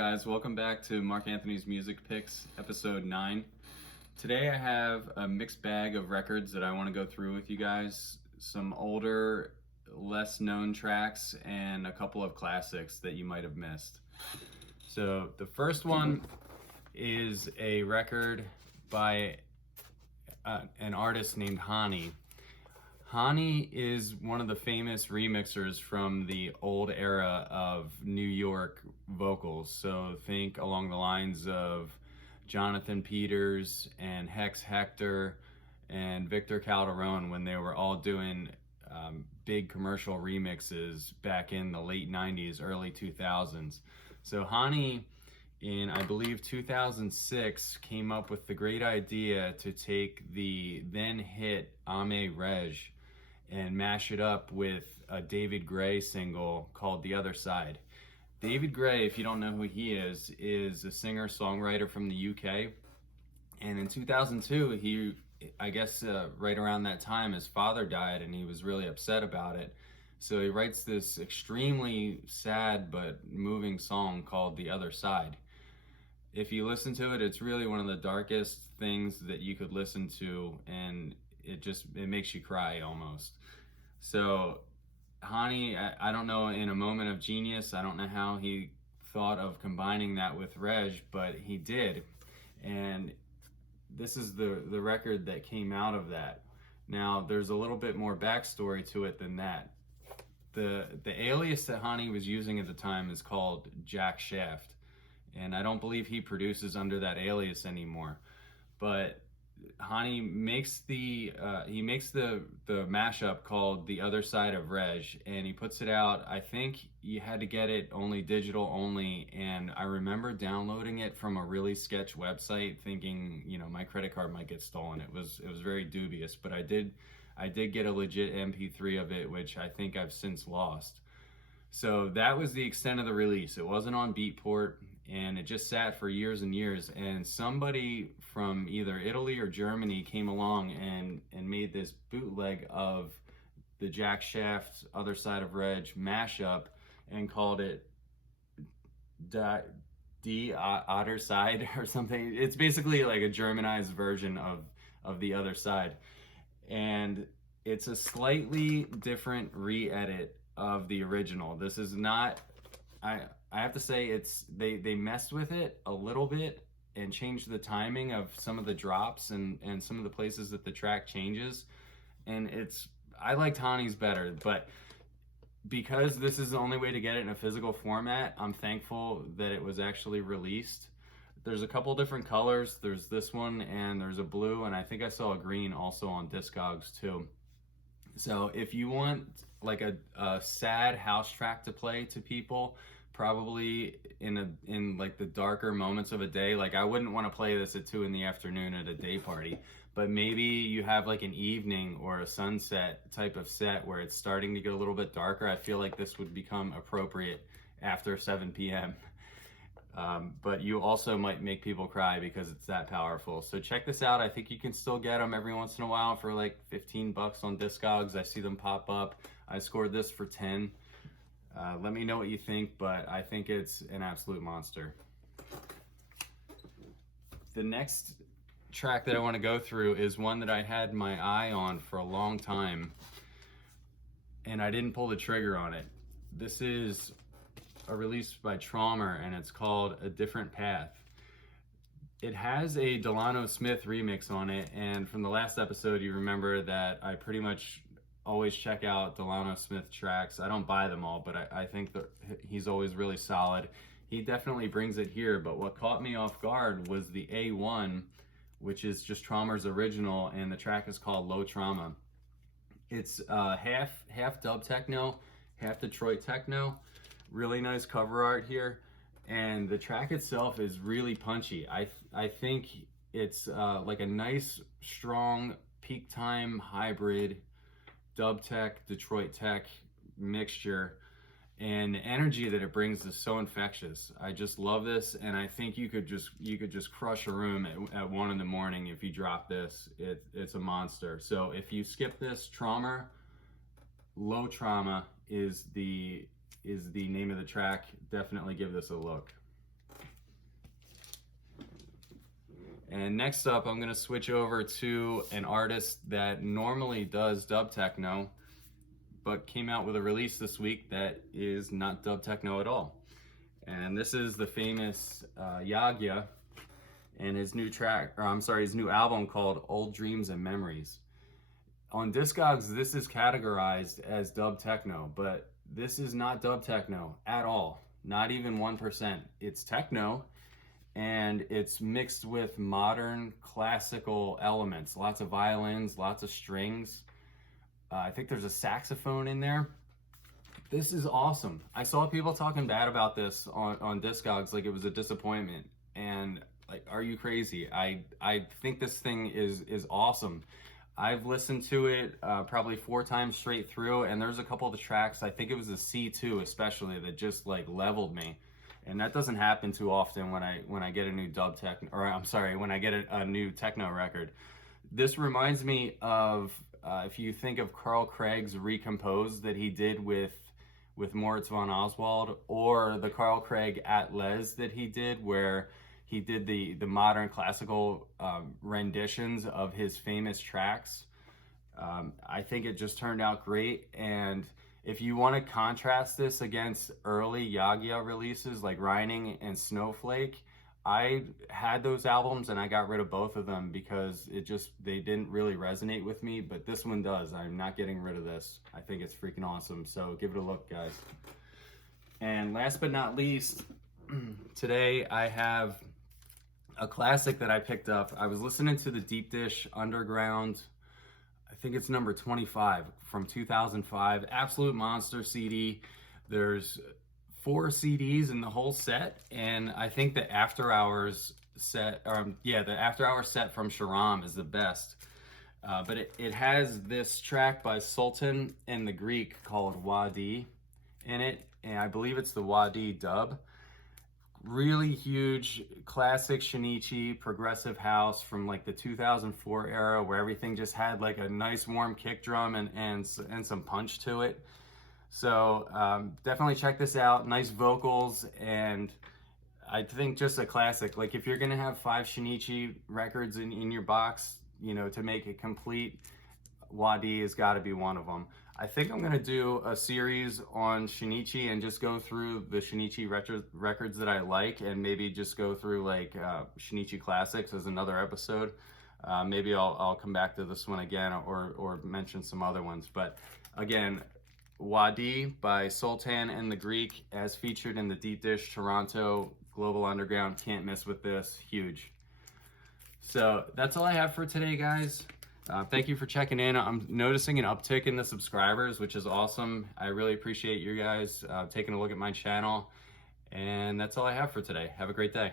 guys, welcome back to Mark Anthony's Music Picks, episode 9. Today I have a mixed bag of records that I want to go through with you guys. Some older, less known tracks and a couple of classics that you might have missed. So the first one is a record by an artist named Hani. Hani is one of the famous remixers from the old era of New York vocals. So think along the lines of Jonathan Peters and Hex Hector and Victor Calderone when they were all doing big commercial remixes back in the late 90s, early 2000s. So Hani, in I believe 2006, came up with the great idea to take the then hit M.A.M.P and mash it up with a David Gray single called The Other Side. David Gray, if you don't know who he is a singer-songwriter from the UK. And in 2002, I guess right around that time, his father died and he was really upset about it. So he writes this extremely sad but moving song called The Other Side. If you listen to it, it's really one of the darkest things that you could listen to, and it makes you cry almost. So Hani, I don't know, in a moment of genius, I don't know how he thought of combining that with Reg, but he did. And this is the record that came out of that. Now, there's a little bit more backstory to it than that. The alias that Hani was using at the time is called Jack Shaft, and I don't believe he produces under that alias anymore. But Hani makes the mashup called The Other Side of Reg, and he puts it out. I think you had to get it only digital only, and I remember downloading it from a really sketch website thinking, my credit card might get stolen. It was very dubious, but I did get a legit MP3 of it, which I think I've since lost. So that was the extent of the release. It wasn't on Beatport, and it just sat for years and years, and somebody from either Italy or Germany came along and made this bootleg of the Jack Shaft Other Side of Reg mashup and called it Die Other Side or something. It's basically like a Germanized version of The Other Side, and it's a slightly different re-edit of the original. This is not, I have to say, they messed with it a little bit and changed the timing of some of the drops and some of the places that the track changes. And I liked Hani's better, but because this is the only way to get it in a physical format, I'm thankful that it was actually released. There's a couple different colors. There's this one and there's a blue, and I think I saw a green also on Discogs too. So if you want like a sad house track to play to people, probably in like the darker moments of a day, like I wouldn't want to play this at 2 p.m. at a day party, but maybe you have like an evening or a sunset type of set where it's starting to get a little bit darker. I feel like this would become appropriate after 7 p.m. But you also might make people cry because it's that powerful. So check this out. I think you can still get them every once in a while for like $15 on Discogs. I see them pop up. I scored this for 10. Let me know what you think, but I think it's an absolute monster. The next track that I want to go through is one that I had my eye on for a long time, and I didn't pull the trigger on it. This is a release by Traumer, and it's called A Different Path. It has a Delano Smith remix on it, and from the last episode, you remember that I pretty much always check out Delano Smith tracks. I don't buy them all, but I think that he's always really solid. He definitely brings it here, but what caught me off guard was the A1, which is just Traumer's original, and the track is called Low Trauma. It's half dub techno, half Detroit techno. Really nice cover art here, and the track itself is really punchy. I think it's like a nice, strong, peak time hybrid dub tech, Detroit tech mixture, and the energy that it brings is so infectious. I just love this, and I think you could just crush a room at 1 a.m. if you drop this. It's a monster. So if you skip this, Traumer, Low Trauma is the name of the track. Definitely give this a look. And next up, I'm gonna switch over to an artist that normally does dub techno, but came out with a release this week that is not dub techno at all. And this is the famous Yagya and his new his new album called Old Dreams and Memories. On Discogs, this is categorized as dub techno, but this is not dub techno at all. Not even 1%. It's techno, and it's mixed with modern classical elements. Lots of violins, lots of strings. I think there's a saxophone in there. This is awesome. I saw people talking bad about this on Discogs like it was a disappointment. And like, are you crazy? I think this thing is awesome. I've listened to it probably 4 times straight through, and there's a couple of the tracks, I think it was the C2 especially, that just like leveled me. And that doesn't happen too often when I get a new when I get a new techno record. This reminds me of if you think of Carl Craig's Recompose that he did with Moritz von Oswald, or the Carl Craig At Les that he did, where he did the modern classical renditions of his famous tracks. I think it just turned out great. And if you want to contrast this against early Yagya releases like Reining and Snowflake, I had those albums and I got rid of both of them because they didn't really resonate with me, but this one does. I'm not getting rid of this. I think it's freaking awesome. So give it a look, guys. And last but not least, today I have a classic that I picked up. I was listening to the Deep Dish Underground, I think it's number 25 from 2005, absolute monster CD. There's 4 CDs in the whole set, and I think the After Hours set, the After Hours set from Sharam is the best. But it has this track by Sultan and the Greek called Wadi in it, and I believe it's the Wadi dub. Really huge classic Shinichi progressive house from like the 2004 era, where everything just had like a nice warm kick drum and some punch to it. So definitely check this out. Nice vocals, and I think just a classic. Like if you're gonna have 5 Shinichi records in your box, you know, to make it complete, Wadi has got to be one of them. I think I'm gonna do a series on Shinichi and just go through the Shinichi records that I like, and maybe just go through like Shinichi classics as another episode. Maybe I'll come back to this one again, or mention some other ones. But again, Wadi by Sultan and the Greek, as featured in the Deep Dish Toronto Global Underground. Can't miss with this. Huge. So that's all I have for today, guys. Thank you for checking in. I'm noticing an uptick in the subscribers, which is awesome. I really appreciate you guys taking a look at my channel. And that's all I have for today. Have a great day.